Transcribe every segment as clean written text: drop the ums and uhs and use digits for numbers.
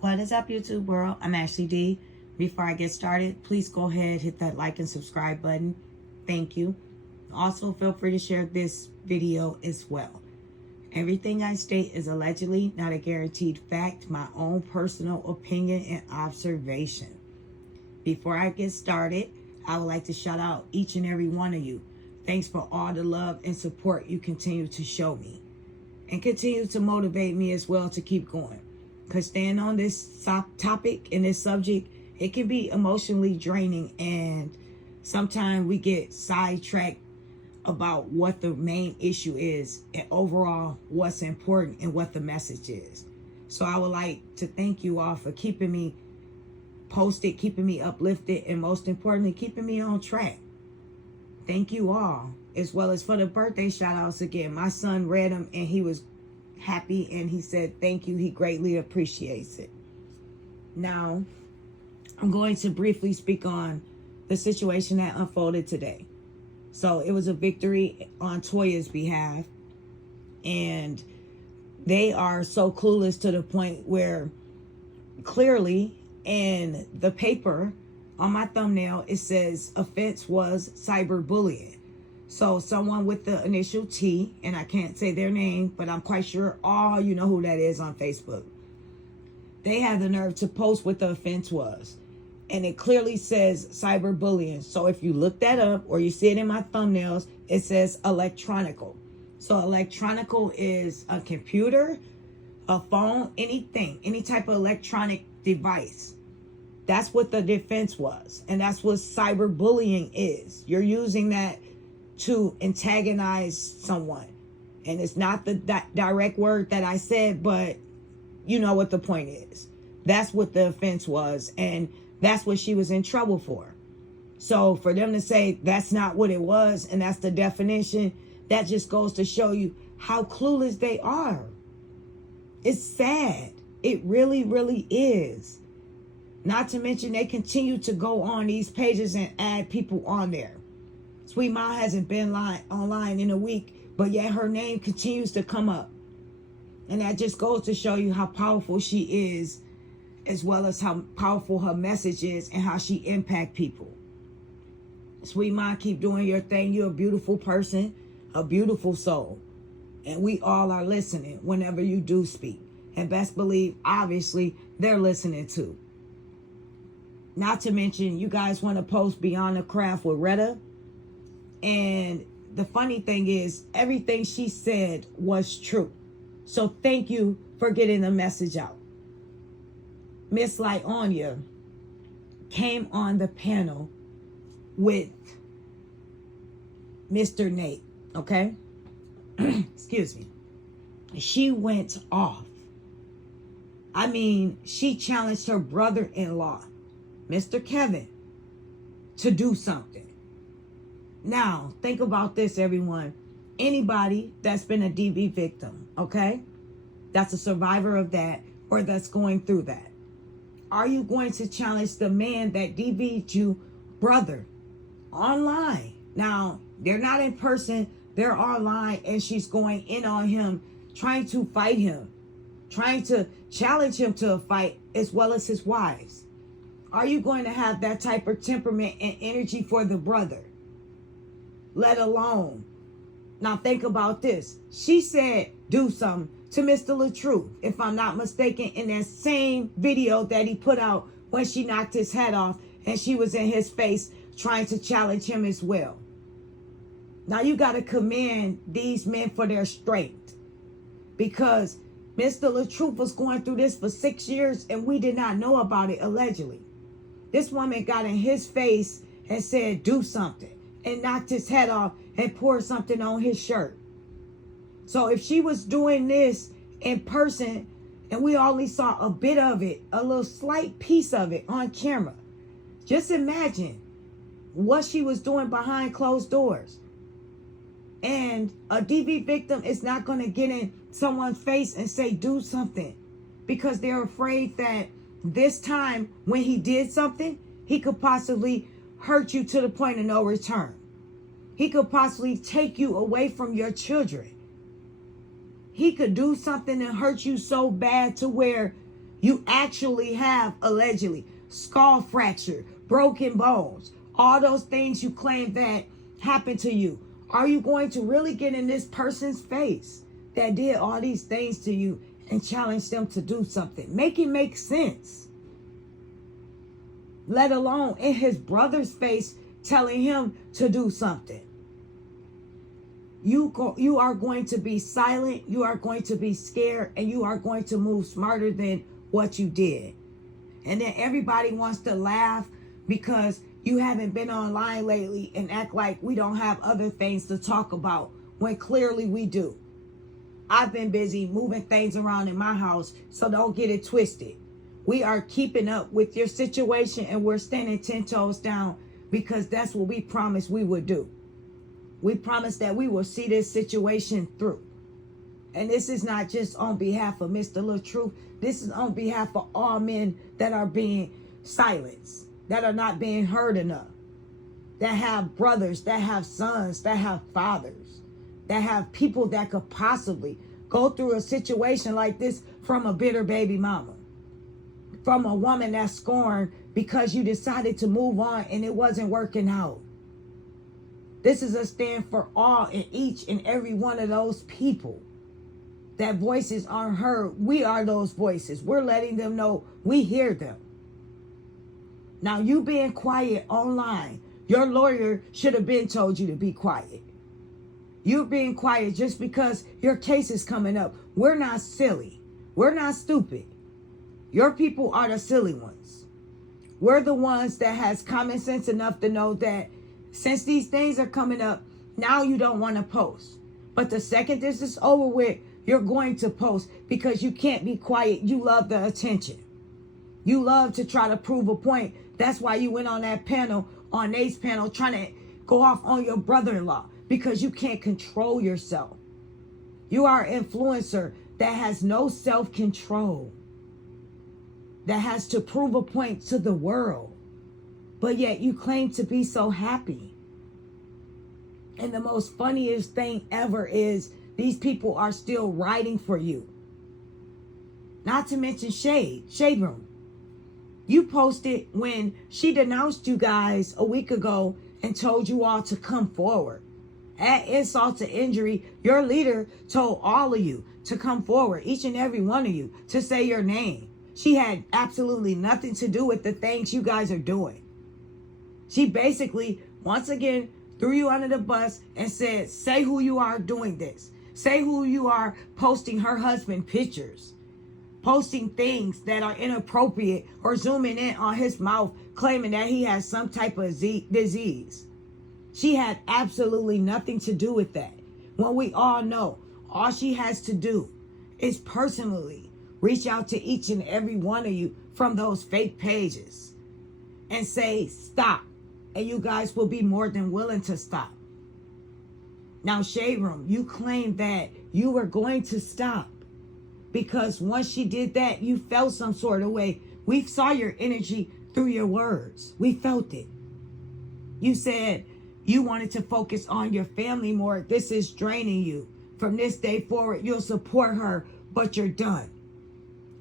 What is up, YouTube world? I'm Ashley D. Before I get started, please go ahead, hit that like and subscribe button. Thank you. Also, feel free to share this video as well. Everything I state is allegedly, not a guaranteed fact, my own personal opinion and observation. Before I get started, I would like to shout out each and every one of you. Thanks for all the love and support you continue to show me. And continue to motivate me as well to keep going. Because staying on this topic and this subject, it can be emotionally draining, and sometimes we get sidetracked about what the main issue is and overall what's important and what the message is. So I would like to thank you all for keeping me posted, keeping me uplifted, and most importantly, keeping me on track. Thank you all, as well as for the birthday shout outs again. My son read them and he was happy and he said thank you. He greatly appreciates it. Now, I'm going to briefly speak on the situation that unfolded today. So it was a victory on Toya's behalf, and they are so clueless to the point where clearly in the paper on my thumbnail it says offense was cyberbullying. So someone with the initial T, and I can't say their name, but I'm quite sure all you know who that is on Facebook. They had the nerve to post what the offense was. And it clearly says cyberbullying. So if you look that up or you see it in my thumbnails, it says electronical. So electronical is a computer, a phone, anything, any type of electronic device. That's what the defense was. And that's what cyberbullying is. You're using that to antagonize someone. And it's not the direct word that I said, but you know what the point is. That's what the offense was, and that's what she was in trouble for. So for them to say that's not what it was and that's the definition, that just goes to show you how clueless they are. It's sad. It really, really is. Not to mention they continue to go on these pages and add people on there. Sweet Ma hasn't been online in a week, but yet her name continues to come up. And that just goes to show you how powerful she is, as well as how powerful her message is and how she impact people. Sweet Ma, keep doing your thing. You're a beautiful person, a beautiful soul. And we all are listening whenever you do speak. And best believe, obviously, they're listening too. Not to mention, you guys want to post Beyond the Craft with Retta. And the funny thing is, everything she said was true. So thank you for getting the message out. Miss Lieonya came on the panel with Mr. Nate, okay? Excuse me. She went off. I mean, she challenged her brother-in-law, Mr. Kevin, to do something. Now, think about this, everyone. Anybody that's been a DV victim, okay? That's a survivor of that or that's going through that. Are you going to challenge the man that DV'd you, brother, online? Now, they're not in person, they're online, and she's going in on him, trying to fight him, trying to challenge him to a fight, as well as his wives. Are you going to have that type of temperament and energy for the brother? Let alone, now think about this. She said, do something to Mr. LaTruth, if I'm not mistaken, in that same video that he put out when she knocked his head off and she was in his face trying to challenge him as well. Now you got to commend these men for their strength, because Mr. LaTruth was going through this for 6 years and we did not know about it, allegedly. This woman got in his face and said, do something, and knocked his head off and poured something on his shirt. So if she was doing this in person and we only saw a bit of it, a little slight piece of it on camera, just imagine what she was doing behind closed doors. And a DV victim is not going to get in someone's face and say, do something, because they're afraid that this time when he did something, he could possibly hurt you to the point of no return. He could possibly take you away from your children. He could do something and hurt you so bad to where You actually have, allegedly, skull fracture, broken bones, all those things you claim that happened to you. Are you going to really get in this person's face that did all these things to you and challenge them to do something? Make it make sense. Let alone in his brother's face telling him to do something. You are going to be silent, you are going to be scared, and you are going to move smarter than what you did. And then everybody wants to laugh because you haven't been online lately and act like we don't have other things to talk about when clearly we do. I've been busy moving things around in my house, so don't get it twisted. We are keeping up with your situation and we're standing 10 toes down because that's what we promised we would do. We promised that we will see this situation through. And this is not just on behalf of Mr. Little Truth. This is on behalf of all men that are being silenced, that are not being heard enough, that have brothers, that have sons, that have fathers, that have people that could possibly go through a situation like this from a bitter baby mama, from a woman that's scorned because you decided to move on and it wasn't working out. This is a stand for all and each and every one of those people that voices aren't heard. We are those voices. We're letting them know we hear them. Now, you being quiet online, your lawyer should have been told you to be quiet. You're being quiet just because your case is coming up. We're not silly. We're not stupid. Your people are the silly ones. We're the ones that has common sense enough to know that since these things are coming up, now you don't want to post. But the second this is over with, you're going to post because you can't be quiet. You love the attention. You love to try to prove a point. That's why you went on that panel, on Nate's panel, trying to go off on your brother-in-law because you can't control yourself. You are an influencer that has no self-control, that has to prove a point to the world. But yet you claim to be so happy. And the most funniest thing ever is these people are still writing for you. Not to mention Shade Room. You posted when she denounced you guys a week ago and told you all to come forward. At insult to injury, your leader told all of you to come forward, each and every one of you, to say your name. She had absolutely nothing to do with the things you guys are doing. She basically, once again, threw you under the bus and said, say who you are doing this. Say who you are posting her husband pictures. Posting things that are inappropriate or zooming in on his mouth, claiming that he has some type of disease. She had absolutely nothing to do with that. When we all know, all she has to do is personally reach out to each and every one of you from those fake pages and say, stop. And you guys will be more than willing to stop. Now, Shade Room, you claimed that you were going to stop because once she did that, you felt some sort of way. We saw your energy through your words. We felt it. You said you wanted to focus on your family more. This is draining you. From this day forward, you'll support her, but you're done.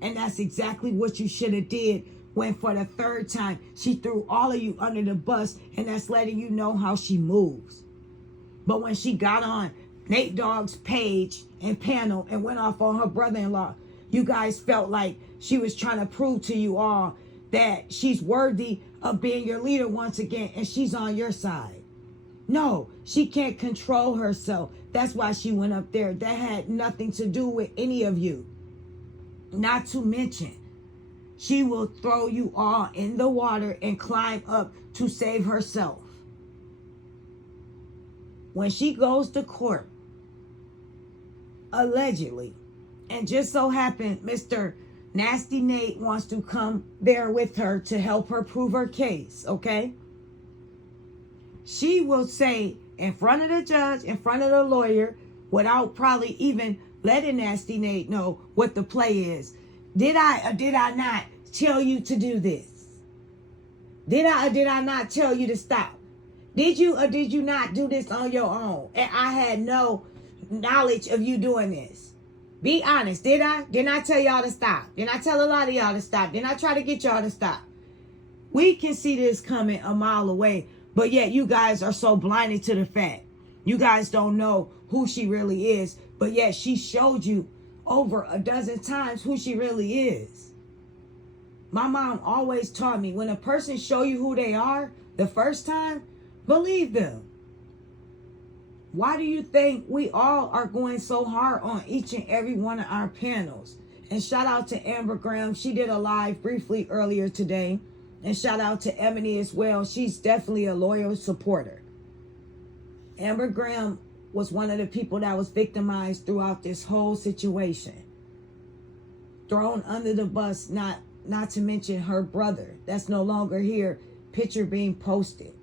And that's exactly what you should have did when for the third time she threw all of you under the bus, and that's letting you know how she moves. But when she got on Nate Dogg's page and panel and went off on her brother-in-law, you guys felt like she was trying to prove to you all that she's worthy of being your leader once again, and she's on your side. No, she can't control herself. That's why she went up there. That had nothing to do with any of you. Not to mention, she will throw you all in the water and climb up to save herself. When she goes to court, allegedly, and just so happened Mr. Nasty Nate wants to come there with her to help her prove her case, okay? She will say in front of the judge, in front of the lawyer, without probably even letting Nasty Nate know what the play is. Did I or did I not tell you to do this? Did I or did I not tell you to stop? Did you or did you not do this on your own? And I had no knowledge of you doing this. Be honest. Did I? Didn't I tell y'all to stop? Didn't I tell a lot of y'all to stop? Didn't I try to get y'all to stop? We can see this coming a mile away, but yet you guys are so blinded to the fact. You guys don't know who she really is, but yet she showed you over a dozen times who she really is. My mom always taught me, when a person show you who they are the first time, believe them. Why do you think we all are going so hard on each and every one of our panels? And shout out to Amber Graham. She did a live briefly earlier today. And shout out to Emily as well. She's definitely a loyal supporter. Amber Graham was one of the people that was victimized throughout this whole situation. Thrown under the bus, not to mention her brother that's no longer here, picture being posted.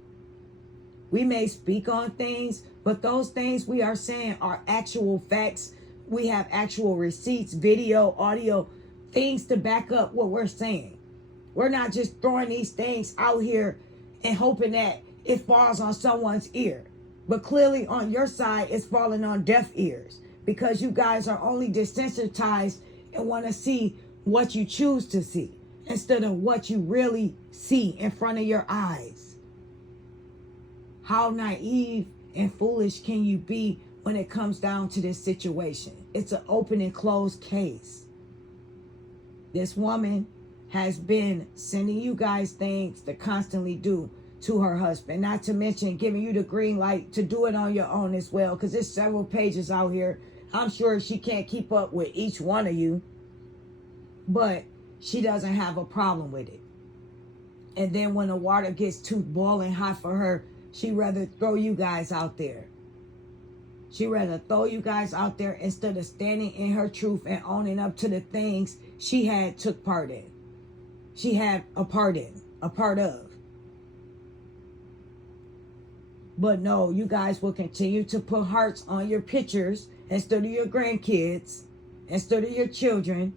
We may speak on things, but those things we are saying are actual facts. We have actual receipts, video, audio, things to back up what we're saying. We're not just throwing these things out here and hoping that it falls on someone's ear. But clearly on your side, it's falling on deaf ears because you guys are only desensitized and want to see what you choose to see instead of what you really see in front of your eyes. How naive and foolish can you be when it comes down to this situation? It's an open and closed case. This woman has been sending you guys things to constantly do to her husband, not to mention giving you the green light to do it on your own as well, because there's several pages out here. I'm sure she can't keep up with each one of you, but she doesn't have a problem with it. And then when the water gets too boiling hot for her, she'd rather throw you guys out there. She'd rather throw you guys out there instead of standing in her truth and owning up to the things she had took part in. She had a part of. But no, you guys will continue to put hearts on your pictures instead of your grandkids, instead of your children.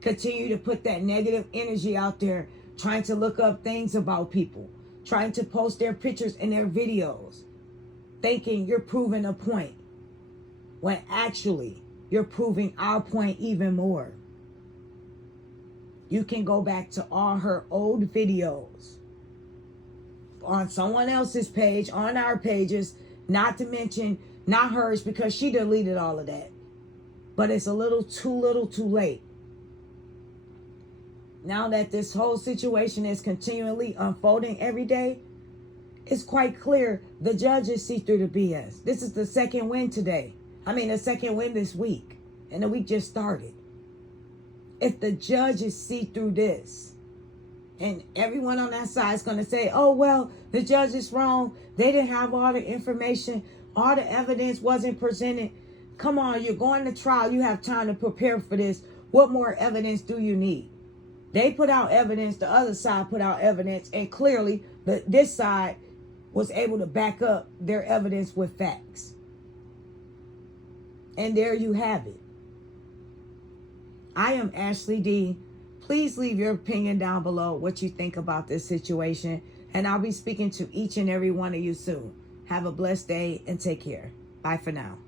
Continue to put that negative energy out there, trying to look up things about people, trying to post their pictures and their videos, thinking you're proving a point, when actually you're proving our point even more. You can go back to all her old videos on someone else's page, on our pages, not to mention not hers because she deleted all of that. But it's a little too late. Now that this whole situation is continually unfolding every day, it's quite clear the judges see through the BS. This is the second win today. The second win this week. And the week just started. If the judges see through this, and everyone on that side is going to say, oh, well, the judge is wrong. They didn't have all the information. All the evidence wasn't presented. Come on, you're going to trial. You have time to prepare for this. What more evidence do you need? They put out evidence. The other side put out evidence. And clearly, this side was able to back up their evidence with facts. And there you have it. I am Ashley D. Please leave your opinion down below what you think about this situation. And I'll be speaking to each and every one of you soon. Have a blessed day and take care. Bye for now.